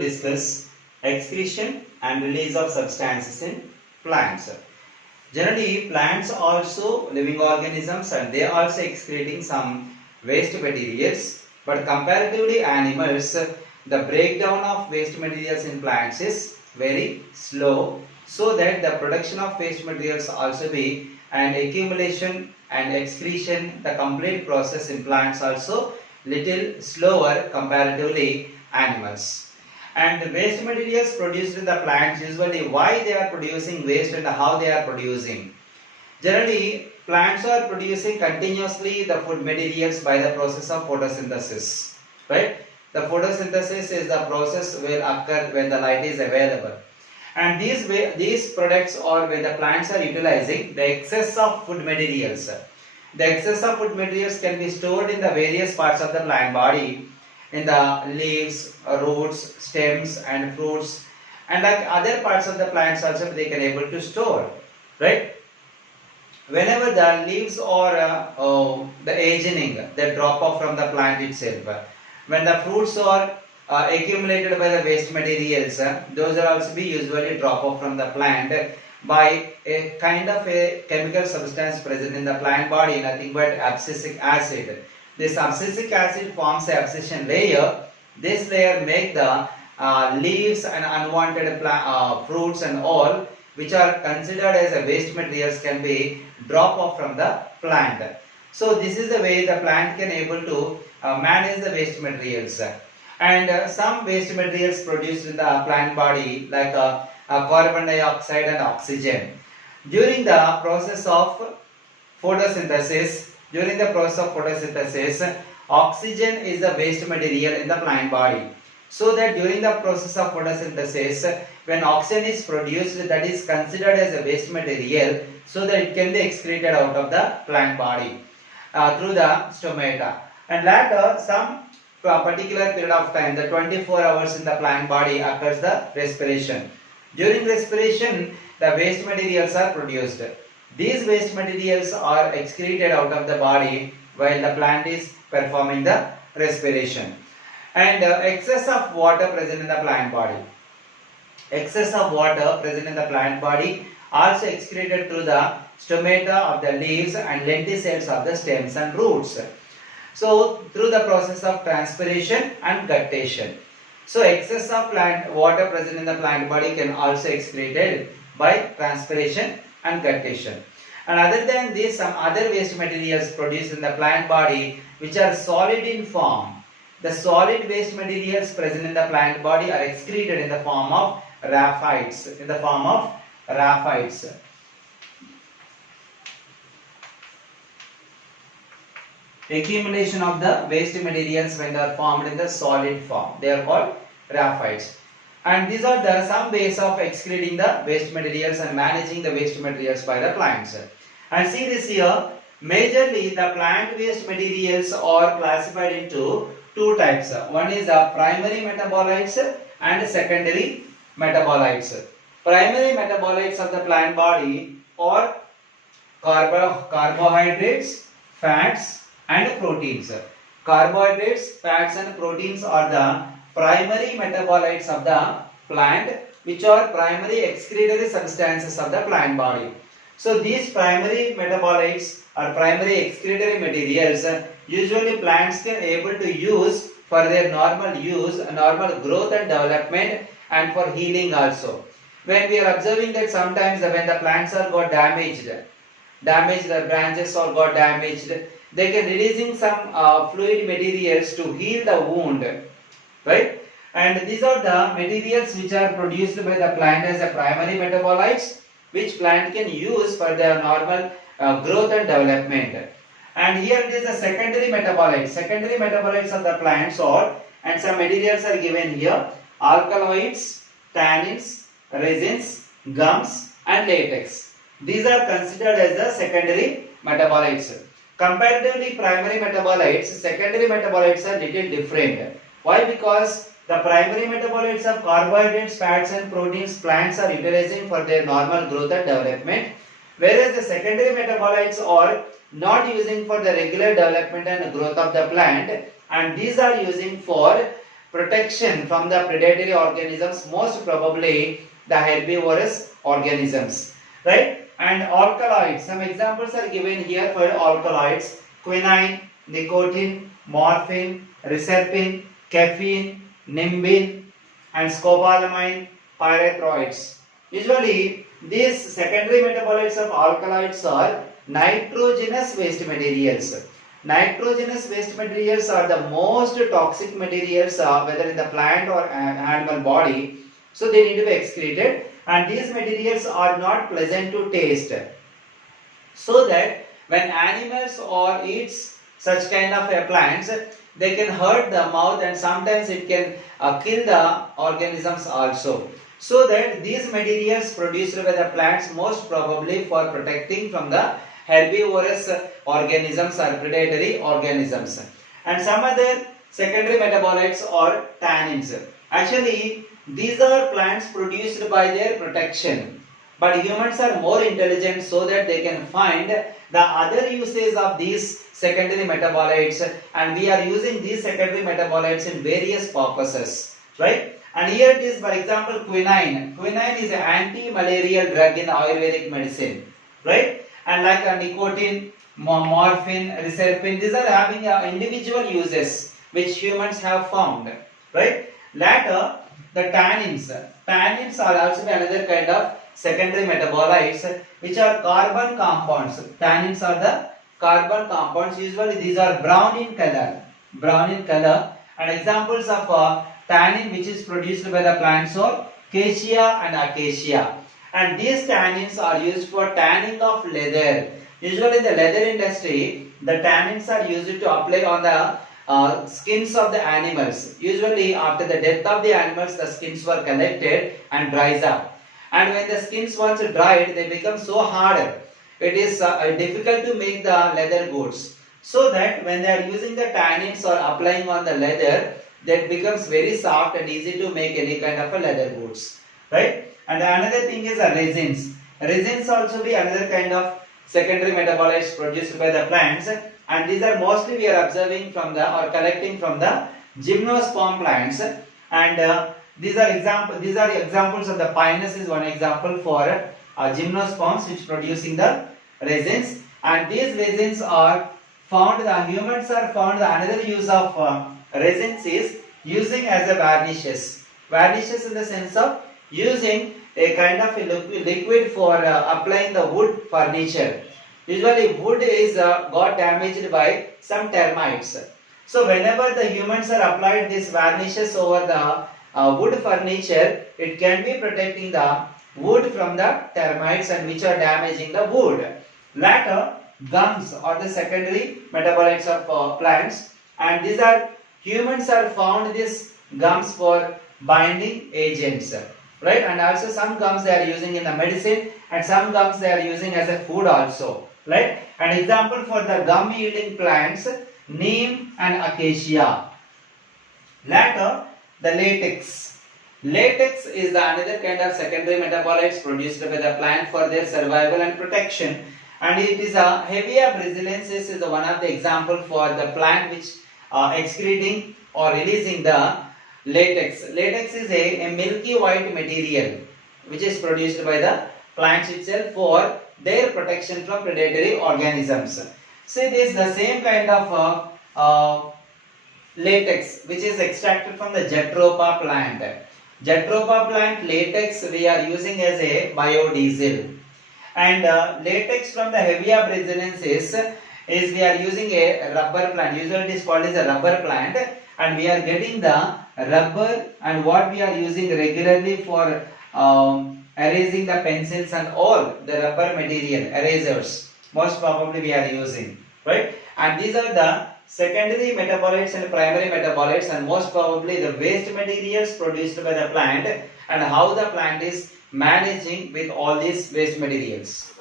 discuss excretion and release of substances in plants. Generally, plants also living organisms and they are also excreting some waste materials. But comparatively animals, the breakdown of waste materials in plants is very slow, so that the production of waste materials also be and accumulation and excretion, the complete process in plants also little slower comparatively animals. And the waste materials produced in the plants, usually why they are producing waste and how they are producing. Generally, plants are producing continuously the food materials by the process of photosynthesis, right? The photosynthesis is the process will occur when the light is available. And these products, or when the plants are utilizing the excess of food materials. The excess of food materials can be stored in the various parts of the plant body, in the leaves, roots, stems and fruits, and like other parts of the plants also they can able to store, right? Whenever the leaves or the aging, they drop off from the plant itself. When the fruits are accumulated by the waste materials, those are also be usually drop off from the plant by a kind of a chemical substance present in the plant body, nothing but abscisic acid. This abscisic acid forms a abscission layer. This layer make the leaves and unwanted fruits and all which are considered as a waste materials can be drop off from the plant. So this is the way the plant can able to manage the waste materials. And some waste materials produced in the plant body like carbon dioxide and oxygen. During the process of photosynthesis, oxygen is the waste material in the plant body. So that during the process of photosynthesis, when oxygen is produced, that is considered as a waste material, so that it can be excreted out of the plant body through the stomata. And later, some particular period of time, the 24 hours in the plant body occurs the respiration. During respiration, the waste materials are produced. These waste materials are excreted out of the body while the plant is performing the respiration. And excess of water present in the plant body. Excess of water present in the plant body also excreted through the stomata of the leaves and lenticels of the stems and roots. So through the process of transpiration and guttation. So excess of water present in the plant body can also excreted by transpiration and guttation. And other than this, some other waste materials produced in the plant body which are solid in form. The solid waste materials present in the plant body are excreted in the form of raphides. Accumulation of the waste materials when they are formed in the solid form, they are called raphides. And these are the some ways of excreting the waste materials and managing the waste materials by the plants. And see this here, majorly the plant waste materials are classified into two types. One is the primary metabolites and secondary metabolites. Primary metabolites of the plant body are carbohydrates, fats and proteins. Carbohydrates, fats and proteins are the primary metabolites of the plant, which are primary excretory substances of the plant body. So these primary metabolites or primary excretory materials usually plants can able to use for their normal use, normal growth and development, and for healing also. When we are observing that sometimes when the plants are got damaged, the branches or got damaged, they can releasing some fluid materials to heal the wound, right? And these are the materials which are produced by the plant as a primary metabolites, which plant can use for their normal growth and development. And here it is the secondary metabolites. Secondary metabolites of the plants are, and some materials are given here, alkaloids, tannins, resins, gums and latex. These are considered as the secondary metabolites. Comparatively primary metabolites, secondary metabolites are little different. Why? Because the primary metabolites of carbohydrates, fats and proteins plants are utilizing for their normal growth and development, whereas the secondary metabolites are not using for the regular development and growth of the plant, and these are using for protection from the predatory organisms, most probably the herbivorous organisms, right? And alkaloids, some examples are given here for alkaloids: quinine, nicotine, morphine, reserpine, caffeine, nimbin, and scopolamine, pyrethroids. Usually, these secondary metabolites of alkaloids are nitrogenous waste materials. Nitrogenous waste materials are the most toxic materials, whether in the plant or animal body. So they need to be excreted, and these materials are not pleasant to taste. So that when animals or eats such kind of plants, they can hurt the mouth, and sometimes it can kill the organisms also. So that these materials produced by the plants most probably for protecting from the herbivorous organisms or predatory organisms. And some other secondary metabolites are tannins. Actually, these are plants produced by their protection, but humans are more intelligent, so that they can find the other uses of these secondary metabolites, and we are using these secondary metabolites in various purposes, right? And here it is, for example, quinine. Quinine is an anti-malarial drug in Ayurvedic medicine, right? And like nicotine, morphine, reserpine, these are having individual uses which humans have found, right? Later, the tannins. Tannins are also another kind of secondary metabolites which are carbon compounds. Tannins are the carbon compounds. Usually these are brown in color. And examples of tannin which is produced by the plants are cassia and acacia. And these tannins are used for tanning of leather. Usually in the leather industry, the tannins are used to apply on the skins of the animals. Usually after the death of the animals, the skins were collected and dries up. And when the skins once dried, they become so hard. It is difficult to make the leather goods. So that when they are using the tannins or applying on the leather, that becomes very soft and easy to make any kind of a leather goods, right? And another thing is resins. Resins also be another kind of secondary metabolites produced by the plants, and these are mostly we are observing from the or collecting from the gymnosperm plants. And these are examples of the pinus is one example for gymnosperms which producing the resins. And these resins are found, the humans are found, another use of resins is using as a varnishes. Varnishes in the sense of using a kind of a liquid for applying the wood furniture. Usually wood is got damaged by some termites. So whenever the humans are applied these varnishes over the wood furniture, it can be protecting the wood from the termites and which are damaging the wood. Later, gums are the secondary metabolites of plants, and these are humans are found these gums for binding agents, right? And also some gums they are using in the medicine, and some gums they are using as a food also, right? An example for the gum yielding plants, neem and acacia. Later, the latex. Latex is the another kind of secondary metabolites produced by the plant for their survival and protection, and it is a Hevia brasilensis is one of the example for the plant which excreting or releasing the latex. Latex is a milky white material which is produced by the plants itself for their protection from predatory organisms. See, this is the same kind of latex which is extracted from the Jatropha plant. Jatropha plant latex we are using as a biodiesel, and latex from the Hevia brasilensis is we are using a rubber plant. Usually it is called as a rubber plant, and we are getting the rubber, and what we are using regularly for erasing the pencils and all the rubber material erasers most probably we are using, right? And these are the secondary metabolites and primary metabolites, and most probably the waste materials produced by the plant, and how the plant is managing with all these waste materials.